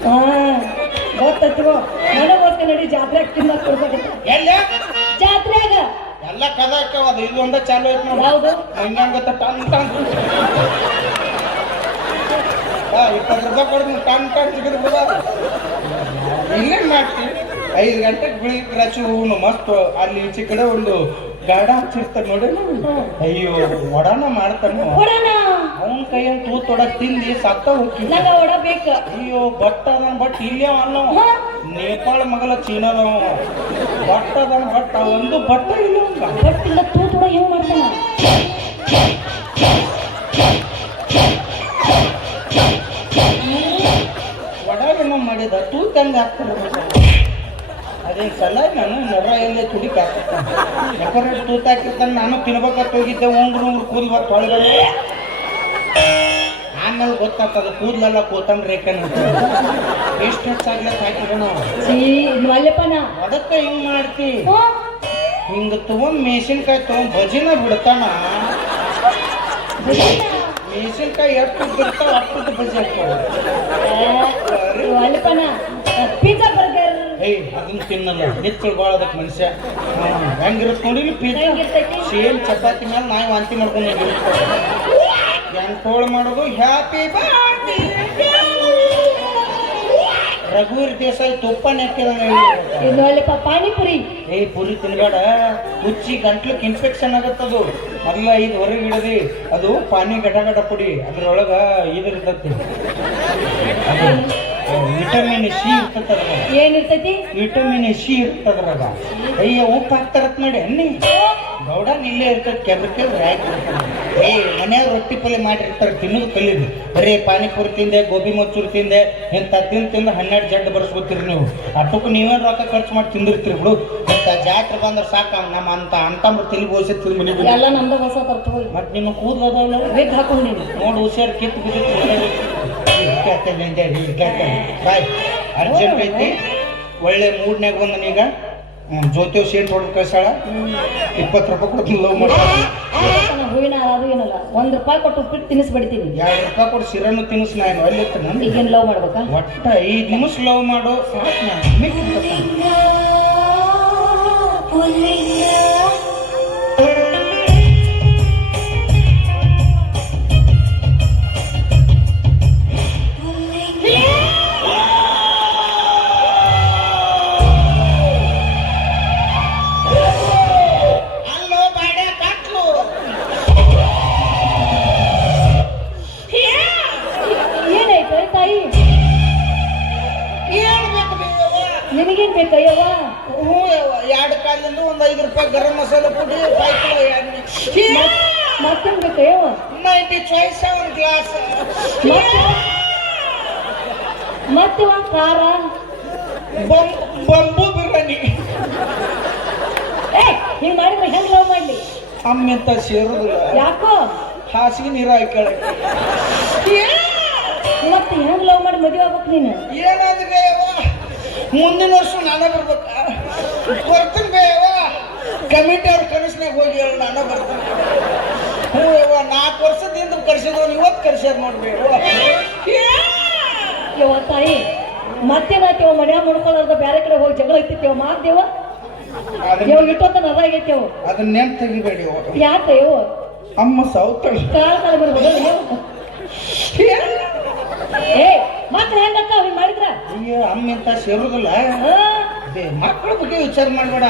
ಹಾ ಗೊತ್ತೋ ನನಗೋಸ್ಕರ ನಡಿ ಜಾತ್ರೆ ತಿನ್ನಕ್ ಕೊಡ್ಬೇಕಿತ್ತು. ಎಲ್ಲ ಜಾತ್ರೆಗ ಎಲ್ಲ ಕದ ಹಾಕ್ಯಾವ. ಅದು ಇದು ಒಂದ ಚಾಲು ಐತ್ ನೋಡಿ. ಯಾವುದು ಹಂಗಂಗತ್ತ ಟನ್ ಟನ್ 20 ರೂಪಾಯಿ ಕೊಡ್ತೀನಿ ಟನ್ ಟನ್ ಸಿಗಿದ್ರು ಇಲ್ಲೇನ್ ಮಾಡ್ತೀವಿ. 5 ಗಂಟೆಗೆ ಬೆಳಿಗ್ಗೆ ರಚು ಹೂನು ಮಸ್ತ್ ಅಲ್ಲಿ ಈಚೆ ಕಡೆ ಒಂದು ಗಾಡ ಹಚ್ಚಿರ್ತಾರೆ ನೋಡಿ. ಅಯ್ಯೋ ಒಡಾನ ಮಾಡ್ತಾನ ಅವನ ಕೈಯನ್ನು ತೂತೊಡಕ್ ತಿಂದಿ ಸತ್ತ ಹೋಗಿ ನಂಗ ಒಡ ಬೇಕ. ಅಯ್ಯೋ ಬಟ್ ಅದನ್ ಬಟ್ ಇಲ್ಲೇ ಅಲ್ಲ ನೇಪಾಳ ಮಗಲ ಚೀನಾದವ ಬಟ್ ಅದನ್ ಬಟ್ ಒಂದು ಬಟ್ಟ ಇಲ್ಲ ಬಟ್ಟಿಲ್ಲ ತೂತೊಡ ಹೆಂಗ್ ಮಾಡ್ತಾನ. ಒಡಾಗೇನೋ ಮಾಡಿದ ತೂತ್ ಹೆಂಗ ಆಗ್ತಾರೆ. ಅದೇ ಸಲ ನಾನು ನರ ಎಲ್ಲೇ ತುಡಿಕ್ ಹಾಕ್ತಾನೆ ಯಾಕಂದ್ರೆ ತೂತ್ ಹಾಕಿರ್ತಾನೆ. ನಾನು ತಿನ್ಬೇಕಂತ ಹೋಗಿದ್ದೆ ಉಂಗ್ರು ಕೂದಲು ಬತ್ತು ಹೊಳಗಡೆ. ಆಮೇಲೆ ಗೊತ್ತಾಗ್ತದ ಕೂದಲೆಲ್ಲ ಕೋತಂಬರಿ ರೇಖೆ ಎಷ್ಟು ಹೆಚ್ಚಾಗ್ಲಕ್ಕ ಹಾಕಿದ್ರೆ ನಾವು ಅಲ್ಲಪ್ಪನ ಅದಕ್ಕೆ ಹಿಂಗ್ ಮಾಡ್ತಿ. ಹಿಂಗ ತಗೊಂಡ್ ಮೆಣಸಿನ್ಕಾಯಿ ತಗೊಂಡ್ ಭಜಿನ ಬಿಡ್ತಾನ. ಮೆಣಸಿನ್ಕಾಯಿ ಎಷ್ಟು ಬಿಡ್ತಾವ ಅಷ್ಟು ಬಜಿ ಹಾಕ್ತಾವ. ಅಲ್ಲಪ್ಪನ ಪಿಜ್ಜಾ ಬರ್ಗರ್ ಅದನ್ನ ತಿನ್ನಲ್ಲ ನಿತ್ಗಳು ಭಾಳ ಅದಕ್ಕೆ ಮನುಷ್ಯ ಹೆಂಗಿರುತ್ತೆ ನೋಡಿ. ಪಿಜ್ಜಾ ಸೇಮ್ ಚಪಾತಿ ಮೇಲೆ ನಾವು ವಾಂತಿ ಮಾಡ್ಕೊಂಡು ಎಂಟೋಳು ಮಾಡೋದು ಹ್ಯಾಪಿ ಬರ್ತ್ಡೇ ರಘುವೀರ್ ದೇಸಾಯಿ ತುಪ್ಪ ನೆಕ್ಕಿದ ಪಾನಿಪುರಿ. ಪುರಿ ತಿನ್ಬೇಡ, ಹುಚ್ಚಿ ಗಂಟ್ಲಕ್ಕೆ ಇನ್ಫೆಕ್ಷನ್ ಆಗತ್ತದು. ಮೊದಲ 5 ಹೊರಗೆ ಇಡದಿ ಅದು ಪಾನಿ ಗಡ ಪುಡಿ. ಅದ್ರೊಳಗ ಇದಿರ್ತತಿ ವಿಟಮಿನ್ ಸಿ ಇರ್ತದ. ಏನಿರ್ತೈತಿ? ವಿಟಮಿನ್ ಸಿ ಇರ್ತದ್ರಾಗ. ಅಯ್ಯ ಉಪ್ಪು ಹಾಕ್ತಾರತ್ ನೋಡಿ ಅನ್ನಿ ಗೌಡ ಇಲ್ಲೇ ಇರ್ತದೆ ಕೆಬ್ರಕ್ಕೆ ಮನ್ಯಾಗ ರೊಟ್ಟಿ ಪಲ್ಯ ಮಾಡಿರ್ತಾರೆ ತಿನ್ನೋದು ಕಲೀರಿ. ಬರೀ ಪಾನಿಪುರಿ ತಿಂದೆ ಗೋಬಿ ಮಂಚೂರಿ ತಿಂದೆ ಇಂಥ ತಿಂದು 12 ಜಡ್ಡು ಬರ್ಸ್ಕೊತೀರಿ ನೀವು. ಅಷ್ಟಕ್ಕೂ ನೀವೇನು ರೊಕ್ಕ ಖರ್ಚು ಮಾಡಿ ತಿಂದಿರ್ತೀರಿ ಬಿಡು. ಇಂಥ ಜಾತ್ರೆ ಬಂದ್ರೆ ಸಾಕ ನಮ್ಮ ಅಂತಂಬ್ರು ತಲೆ ಬೋಸಿರ್ತೀವಿ ಮನೆ ಎಲ್ಲ ನಮ್ದು ಹೊಸ ತರ್ತವೆ. ಮತ್ತೆ ನಿಮ್ಮ ಕೂದಲು ಅದಾವಲ್ಲ ವೇಗ್ ಹಾಕೊಂಡಿನಿ ನೋಡಿ ಹುಷಾರು ಕಿತ್ತು ಬಿದ್ದಿತ್ತು. ಬಾಯ್ ಅರ್ಜೆಂಟ್ ಐತಿ. ಒಳ್ಳೆ ಮೂಡ್ನ್ಯಾಗ ಬಂದನೀಗ. ಜ್ಯೋತಿ ಸೇಟ್ ಹೊಡೆದು ಕಳ್ಸಾಳ 20 ರೂಪಾಯಿ ಕೊಟ್ಟು ಲವ್ ಮಾಡ್ತಾರೆ. ಹೂವಿನ ಅದು ಏನಲ್ಲ 1 ರೂಪಾಯಿ ಕೊಟ್ಟು ಉಪ್ಪಿಟ್ಟು ತಿನ್ನಿಸ್ಬಿಡ್ತೀನಿ. 2 ರೂಪಾಯಿ ಕೊಟ್ಟು ಸಿರನ್ನು ತಿನ್ನಿಸ್. ನಾನು ಅಲ್ಲಿ ಇರ್ತಾನೆ ಈಗೇನು ಲವ್ ಮಾಡ್ಬೇಕಾ? ಒಟ್ಟ 5 ನಿಮಿಷ ಲವ್ ಮಾಡು ಸಾಕು. ಒಂದು 5 ರೂಪಾಯಿ ಗರಂ ಮಸಾಲೆ ಪುಡಿ 5 ಕಿಲೋ ಎಣ್ಣೆ ಮತ್ತೇನ್ ಬೇಕು ಯಾವ 90 ಚಾಯ್ಸ್ ಒಂದು ಗ್ಲಾಸ್ ಮತ್ತೆ ಒಂದ್ ಖಾರ ಬಂಬು ಬಿರಿಯಾನಿ ಹಿಂಗ್ ಮಾಡಿದ್ರೆ ಹೆಂಗ್ ಲವ್ ಮಾಡ್ಲಿ ಅಮ್ಮಿಂತ ಸೇರುದಿಲ್ಲ ಯಾಕೋ ಹಾಸಿಗೆ ನೀರು ಹಾಕ್ಯಾಳೆ ಮತ್ತೆ ಹೆಂಗ್ ಲವ್ ಮಾಡಿ ಮದುವೆ ಆಗ್ಬೇಕು ನೀನು ಏನಾದ್ರೆ ಮುಂದಿನ ವರ್ಷ ನಾನೇ ಬರ್ಬೇಕ ಬರ್ತೀನಿ ಬೇವ ಕಮಿಟಿ ಅವ್ರ ಕನಸ್ನಾಗ ಹೋಗಿ ಹೇಳಿ ನಾನೇ ಬರ್ತೀನಿ ಹ್ಞೂ ಯವ್ವ 4 ವರ್ಷದಿಂದ ಕರ್ಸಿದವನು ಇವತ್ತು ಕರ್ಸ್ಯಾರ ನೋಡ್ಬೇವ ಯವ್ವ ತಾಯಿ ಮತ್ತೇನಾಯ್ತೇವ ಮನ್ಯಾಗ ಮುಡ್ಕೊಳ್ಳೋದ ಬೇರೆ ಕಡೆ ಹೋಗಿ ಜಗಳ ಐತಿತ್ತೇವ ಮಾಡ್ದೇವ ಇವಾಗ ಇಟ್ಟೊತ್ತ ನದಾಗೈತೇವ ಅದನ್ನ ನೆನ್ಪು ತೆಗಿಬೇಡಿ ಯಾಕೇವ ಅಮ್ಮ ಸಾವ್ತಾಳೆ ಕಾಲ ಬರ್ಬೋದು ಮಕ್ಳು ಹೆಂಗಕ್ಕ ಹಿಂಗ್ ಮಾಡಿದ್ರ ಅಯ್ಯೋ ಅಮ್ಮ ಅಂತ ಸೇರುದಿಲ್ಲ ಮಕ್ಕಳ ಬಗ್ಗೆ ವಿಚಾರ ಮಾಡಬೇಡ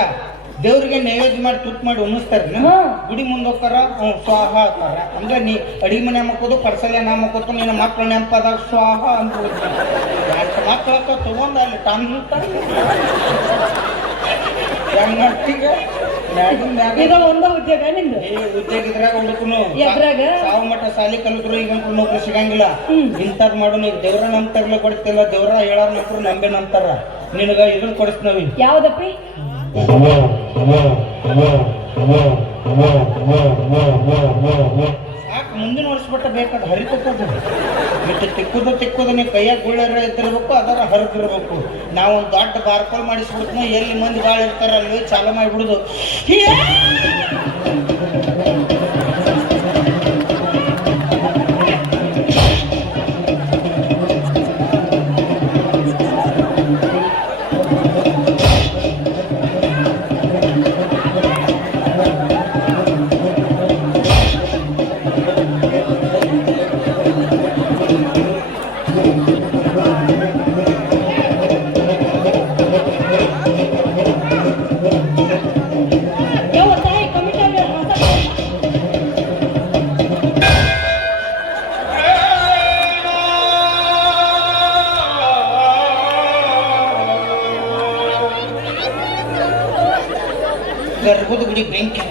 ದೇವ್ರಿಗೆ ನೈವೇದ್ಯ ಮಾಡಿ ತುತ್ತು ಮಾಡಿ ಉಣಿಸ್ತಾರ ಗುಡಿ ಮುಂದೆ ಹೋಗ್ತಾರ ಸ್ವಾಹ ಅಂತಾರ ಅಂದ್ರೆ ನೀ ಅಡಿಗೆ ಮನೆ ಮಕ್ಕೋದು ಪರ್ಸಲೆ ನಾ ಮಕ್ಕೋತು ನಿನ್ನ ಮಕ್ಳ ನೆನಪದಾಗ ಸ್ವಾಹ ಅಂತ ಮಕ್ಕಳ ತಗೊಂಡ ಅಲ್ಲಿ ಟಂತ ಈಗ ಒಂದ ಉದ್ಯೋಗ ನಿಂದು ಉದ್ಯೋಗ ಇದ್ರಾಗ ಹುಡುಕನು ಎದ್ರಾಗ ಸಾವು ಮಟ್ಟ ಸಾಲಿ ಕಲಿದ್ರು ಈಗ ನೌಕರಿ ಸಿಗಂಗಿಲ್ಲ ಇಂಥದ್ ಮಾಡು ನೀ ದೇವ್ರ ನಂಬ್ತಾರಲ್ಲ ಕೊಡ್ತಿಲ್ಲ ದೇವ್ರ ಹೇಳಾರ ನಂಬ್ರು ನಂಬೆ ನಂಬ್ತಾರ ನಿನಗ ಇದನ್ನ ಕೊಡಿಸ್ತೀವಿ ಯಾವ್ದಪ್ಪಿ ಸಾಕು ಮುಂದಿನ ವರ್ಷ ಬಟ್ಟ ಬೇಕಾದ ಹರಿತಕ್ಕದು ಮತ್ತೆ ತಿಕ್ಕುದು ನೀವು ಕೈಯಾಗ ಗುಳ್ಳೆರ ಇದ್ದಿರ್ಬೇಕು ಅದರ ಹರಿದಿರ್ಬೇಕು ನಾವೊಂದು ದೊಡ್ಡ ಬಾರ್ಕೋಲ್ ಮಾಡಿಸ್ಬಿಡ್ತೀವಿ ಎಲ್ಲಿ ಮಂದಿ ಭಾಳ ಇರ್ತಾರ ಅಲ್ಲಿ ಚಾಲು ಮಾಡಿಬಿಡುದು ಗರ್ಭದ ಗುಡಿ ಬೆಂಕಿ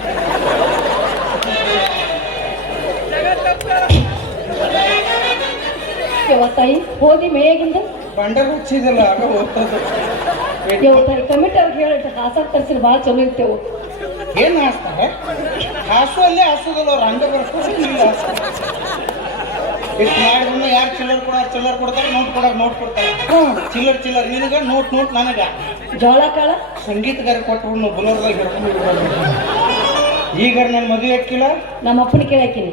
ತಾಯಿ ಹೋಗಿ ಮೇಯಾಗಿಂದ ಬಂಡರ್ ಹಚ್ಚಿದಲ್ಲ ಆಗ ಓದ್ತದ ತಾಯಿ ಕಮಿಟಿ ಅವ್ರಿಗೆ ಹೇಳಿ ಹಾಸಾಕ್ ತರ್ಸಿದ್ರೆ ಭಾಳ ಚಲೋ ಇರ್ತೇವು ಏನ್ ಹಾಸ್ತಾರೆ ಹಾಸು ಅಲ್ಲೇ ಹಾಸೋದಲ್ಲ ಅವ್ರು ಹಂಗ ಬರ್ಕೋದಿಲ್ಲ ಇಷ್ಟು ಮಾಡಿದ್ರು ಯಾರು ಚಿಲ್ಲರ್ ಕೊಡ್ತಾರೆ ನೋಟ್ ಕೊಡ್ತಾರೆ ಚಿಲ್ಲರ್ ನಿನಗ ನೋಟ್ ನನಗ ಜೋಳ ಕಾಳ ಸಂಗೀತಗಾರ ಕೊಟ್ಟು ಬುಲೋರ್ದಾಗ ಹಿಡ್ಕೊಂಡು ಈಗ ನನ್ನ ಮದುವೆ ಹಾಕಿಲ್ಲ ನಮ್ಮ ಅಪ್ಪನ ಕೇಳಾಕಿನಿ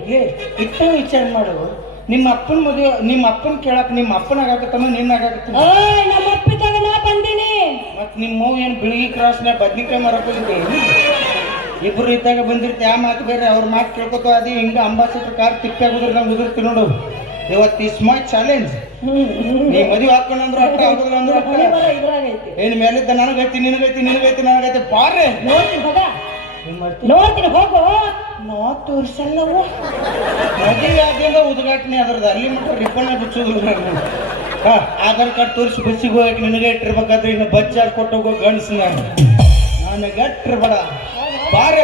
ಇಟ್ಟ ವಿಚಾರ ಮಾಡು ನಿಮ್ಮ ಅಪ್ಪನ ಮದುವೆ ನಿಮ್ಮ ಅಪ್ಪನ ಕೇಳಕ್ ನಿಮ್ಮ ಅಪ್ಪನ ಆಗಾಕತ್ತನ ನಿನ್ನ ಆಗಾಕತ್ತ ನಮ್ಮ ಅಪ್ಪಿದಾಗ ನಾ ಬಂದೀನಿ ಮತ್ ನಿಮ್ಮ ಮಗು ಏನು ಬಿಳಿಗಿ ಕ್ರಾಸ್ನ ಬದ್ನಿಕಾಯಿ ಮರಕ್ ಹೋಗಿದ್ದೆ ಇಬ್ರು ಇದ್ದಾಗ ಬಂದಿರ್ತಿ ಆ ಮಾತು ಬೇರೆ ಅವ್ರ ಮಾತು ಕೇಳ್ಕೊತ ಅದೇ ಹಿಂಗ ಅಂಬಾಸಿಡರ್ ಕಾರ್ ತಿಪ್ಪಾಗುದ್ರ ನಂಗೆ ಉದುರ್ತಿ ನೋಡು ಇವತ್ತು ಇಸ್ ಮೈ ಚಾಲೆಂಜ್ ನೀ ಮದುವೆ ಹಾಕೊಂಡ್ರು ಅಟ್ಟ ಆಗುದಿಲ್ಲ ಅಂದ್ರು ಏನ್ ಮೇಲಿದ್ದ ನನಗೈತಿ ನಿನಗೈತಿ ಬಾರೆ ನೋಡ್ತೀನಿ ಹೋಗು ನಾ ತೋರಿಸಲ್ಲವು ಮದುವೆ ಆದ್ರಿಂದ ಉದ್ಘಾಟನೆ ಅದ್ರದ್ದು ಅಲ್ಲಿ ಮಟ್ಟ ರಿಬ್ಬನ್ ಬಿಚ್ಚೋದಿಲ್ಲ ಆಧಾರ್ ಕಾರ್ಡ್ ತೋರಿಸಿ ಬಸ್ಸಿಗೆ ಹೋಗಕ್ಕೆ ನಿನಗೆ ಇಟ್ಟಿರ್ಬೇಕಾದ್ರೆ ಇನ್ನು ಬಚ್ಚಾರ್ ಕೊಟ್ಟೋಗೋ ಗಂಡ್ಸ್ ನನಗೆ ಇಟ್ಟಿರ್ಬೇಡ ಬಾರೆ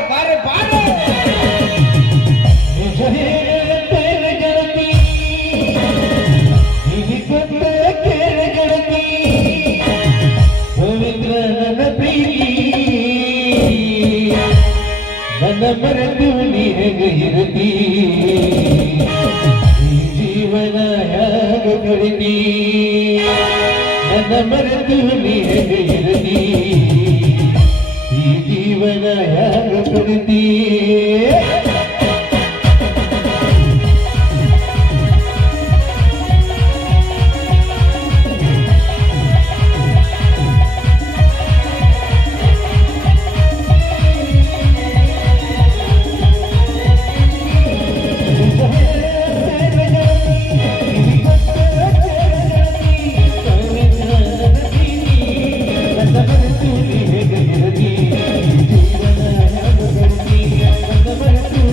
ನನ್ನ ಮರೆತು ನೀ ಹೇಗೆ ಇರುತ್ತೀ ಜೀವನ ಹೇಗ ಕರಿತೀ ನನ್ನ ಮರೆತು ನೀ ಹೇಗೆ ಇರುತ್ತೀ ಈ ಜೀವನ ಹೇಗ ಕರಿತೀ Thank you.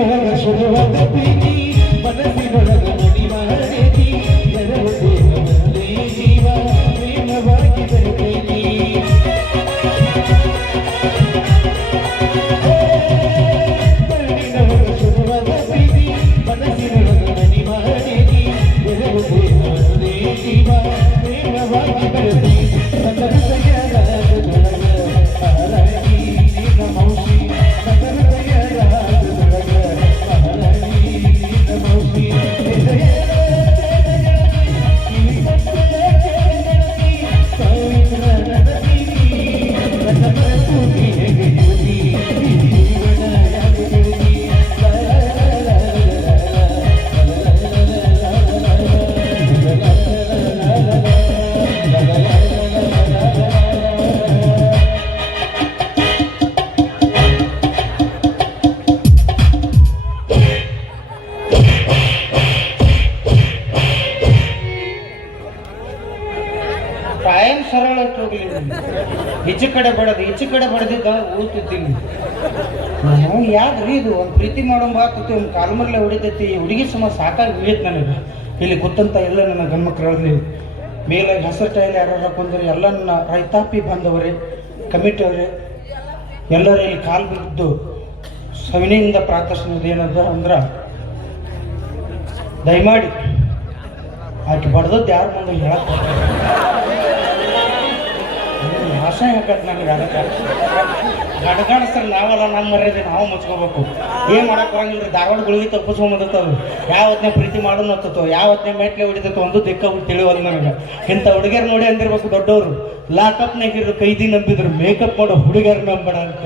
ಬೆಳಗಿನೊಳಗ ಶುರುವಾದ ಪ್ರೀತಿ ಮನಸ್ಸಿನೊಳಗ ನುಡಿ ಮಾಡೇತಿ ಎರಡು ದೇಹವೊಂದೇ ಜೀವ ಪ್ರೇಮವಾಗಿ ಬೆರೆತೈತಿ ಬೆಳಗಿನೊಳಗ ಶುರುವಾದ ಪ್ರೀತಿ ಮನಸ್ಸಿನೊಳಗ ನುಡಿ ಮಾಡೇತಿ ಎರಡು ದೇಹವೊಂದೇ ಜೀವ ಪ್ರೇಮವಾಗಿ ಬೆರೆತೈತಿ ಕಾಯಂ ಸರಳ ಹೋಗ್ಲಿ ಈಚೆ ಕಡೆ ಬಡದು ಈಚೆ ಕಡೆ ಬಡದಿದ್ದ ಊಳ್ತಿದ್ದೀನಿ ನಾನು ಯಾಕ್ರಿ ಇದು ಒಂದು ಪ್ರೀತಿ ಮಾಡೋಂಬ ಆಗ್ತೈತಿ ಒಂದು ಕಾಲ್ಮರ್ಲೆ ಹೊಡಿತೈತಿ ಹುಡುಗಿ ಸಮ ಸಾಕಾಗಿ ಬಿಡೈತೆ ನನಗೆ ಇಲ್ಲಿ ಗೊತ್ತಂತ ಎಲ್ಲ ನನ್ನ ಗಂಡ್ಮಕ್ಳಲ್ಲಿ ಮೇಲೆ ಹೆಸರು ಟೈಲ್ ಯಾರು ಕೊಂದ್ರೆ ಎಲ್ಲ ನನ್ನ ರೈತಾಪಿ ಬಾಂಧವರೇ ಕಮಿಟಿ ಅವರೇ ಎಲ್ಲರೂ ಇಲ್ಲಿ ಕಾಲು ಬಿದ್ದು ಸವಿನೆಯಿಂದ ಪ್ರಾರ್ಥಿಸೋದು ಏನದ ಅಂದ್ರೆ ದಯಮಾಡಿ ಆಕೆ ಬಡ್ದದ್ದು ಯಾರು ಮುಂದೆ ಹೇಳಕ್ಕೆ ಭಾಷೆ ಹಾಕತ್ ನನಗೆ ಗಡಗಾಡಿಸ್ತಾರೆ ನಾವಲ್ಲ ನಮ್ಮ ಮರ್ಯಾದೆ ನಾವು ಮುಚ್ಕೋಬೇಕು ಏನು ಮಾಡಕ್ಕೆ ಬರಂಗಿಲ್ಲ ರೀ ಧಾರವಾಡ ಗುಳಿಗೆ ತಪ್ಪಿಸ್ಕೊಂಬಂದತ್ತದು ಯಾವ ಹೊತ್ತಿನ ಪ್ರೀತಿ ಮಾಡೋಣ ಹತ್ತೋ ಯಾವ ಹೊತ್ತಿನ ಮೇಟ್ಲೆ ಹೊಡಿತೈತೋ ಒಂದು ದಿಕ್ಕ ತಿಳಿವಲ್ಲ ನನಗೆ ಇಂಥ ಹುಡುಗಿಯರು ನೋಡಿ ಅಂದಿರ್ಬೇಕು ದೊಡ್ಡವರು ಲಾಕಪ್ನಾಗಿರೋ ಕೈದಿ ನಂಬಿದ್ರು ಮೇಕಪ್ ಮಾಡೋ ಹುಡುಗಿಯರು ನಂಬಣ ಅಂತ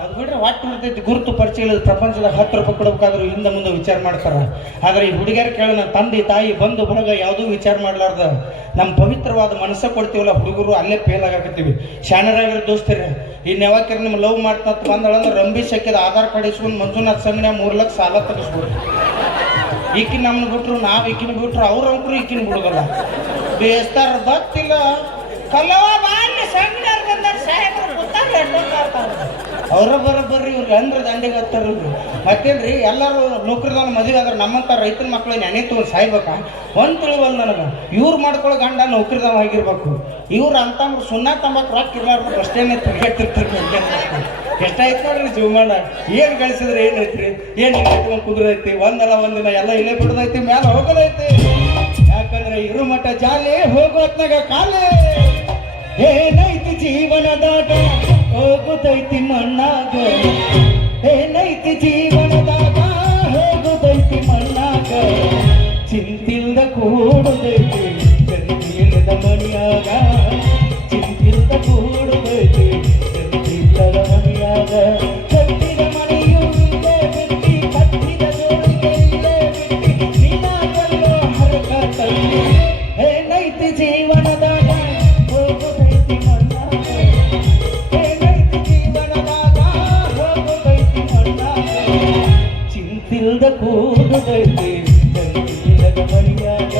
ಅದು ಬಿಡ್ರೆ ಒಟ್ಟು ಉಳಿತೈತಿ ಗುರುತು ಪರಿಚಯ ಇಲ್ಲದ ಪ್ರಪಂಚದ 10 ರೂಪಾಯಿ ಕೊಡ್ಬೇಕಾದ್ರೂ ಹಿಂದೆ ಮುಂದೆ ವಿಚಾರ ಮಾಡ್ತಾರ ಆದರೆ ಈ ಹುಡುಗಿಯರು ಕೇಳೋಣ ತಂದೆ ತಾಯಿ ಬಂಧು ಬಳಗ ಯಾವುದೂ ವಿಚಾರ ಮಾಡ್ಲಾರ್ದ ನಮ್ಮ ಪವಿತ್ರವಾದ ಮನಸ್ಸ ಕೊಡ್ತೀವಲ್ಲ ಹುಡುಗರು ಅಲ್ಲೇ ಫೇಲ್ ಆಗಾಕತ್ತೀವಿ ಶಾಣರಾಗಿರೋ ದೋಸ್ತರಿ ಇನ್ನು ಯಾವಾಗ ನಿಮ್ಮ ಲವ್ ಮಾಡ್ತಾ ಬಂದಳಂದ್ರೆ ರಂಬಿ ಶಕ್ಯದ ಆಧಾರ್ ಕಾರ್ಡ್ ಇಸ್ಕೊಂಡು ಮಂಜುನಾಥ್ ಸಂಘ 3 ಲಕ್ಷ ಸಾಲ ತೆಗಿಸ್ಬೋದು ಈಕಿನ ನಮ್ಮನ್ನ ಬಿಟ್ರು ನಾವು ಈಕಿನ ಬಿಟ್ರು ಅವ್ರ ಅಂಕರು ಈಕಿನ ಬಿಡೋದಲ್ಲ ಬೇಸ್ತಾರ ಗೊತ್ತಿಲ್ಲ ಕಲ್ಲವ ಬಾಂಡೆ ಸಂಘದವ್ರು ಬಂದಾರ ಸಾಹೇಬರು ಅವರ ಬರೋಬ್ಬರ್ರಿ ಇವ್ರಿಗೆ ಅಂದ್ರೆ ದಂಡಿಗೆ ಹತ್ತಾರಲ್ರಿ ಮತ್ತೇನ್ರಿ ಎಲ್ಲರೂ ನೌಕರಿದಾನ ಮದುವೆ ಆದ್ರೆ ನಮ್ಮಂತ ರೈತನ ಮಕ್ಕಳು ನೆನೆ ತಗೊಂಡು ಸಾಯ್ಬೇಕಾ ಒಂದು ತಿಳಿವಲ್ಲ ನನಗೆ ಇವ್ರು ಮಾಡ್ಕೊಳ್ಳೋ ಗಂಡ ನೌಕರಿದಾವ ಆಗಿರ್ಬೇಕು ಇವ್ರು ಅಂತಂದ್ರೆ ಸುಣ್ಣ ತಂಬಾಕು ರೊಕ್ಕ ಇರ್ಲಾರ್ದು ಅಷ್ಟೇನೆ ತಿರ್ಗಾಡ್ತಿರ್ತಾರೆ ಎಷ್ಟಾಯ್ತು ನೋಡ್ರಿ ಜೀವಮಾನ ಏನು ಗಳಿಸಿದ್ರೆ ಏನೈತ್ರಿ ಏನು ಇಟ್ಕೊಂಡು ಕುದುರೈತಿ ಒಂದಲ್ಲ ಒಂದಿನ ಎಲ್ಲ ಇಲ್ಲೇ ಬಿಡೋದೈತಿ ಮ್ಯಾಲೆ ಹೋಗೋದೈತಿ ಯಾಕಂದ್ರೆ ಇರು ಮಟ್ಟ ಜಾಲಿ ಹೋಗೋತ್ನಾಗ ಕಾಲೇ ಏನೈತಿ ಜೀವನದಾಗ ಹೋಗುದೈತಿ ಮಣ್ಣಾಗ ಏನೈತಿ ಜೀವನದಾಗ ಹೋಗುದೈತಿ ಮಣ್ಣಾಗ ಚಿಂತಿಲ್ದ ಕೂಡುದೈತಿ ಗಂಟಿಲ್ಲದ ಮಣಿಯಾಗ ಚಿಂತಿಲ್ದ ಕೂಡುದೈತಿ ಗಂಟಿಲ್ಲದ ಮಣಿಯಾಗ ಕಟ್ಟಿದ ಮನೆಯೂ ಇಲ್ಲೇ ಬಿಟ್ಟಿ ಕಟ್ಟಿದ ಜೋಡಿಗೆ ಇಲ್ಲೇ ಬಿಟ್ಟಿ ನಿನ್ನಾಗಲ್ಲೋ ಹರಕ ತಲ್ಲಿ ಏನೈತಿ ಜೀವನದಾಗ ಹೋಗುದೈತಿ ಮಣ್ಣಾಗ ಏನೈತಿ ಜೀವನದಾಗ ಹೋಗುದೈತಿ ಮಣ್ಣಾಗ ಚಿಂತಿಲ್ದ ಕೂಡುದೈತಿ ಗಂಟಿಲ್ಲದ ಮಣಿಯಾಗ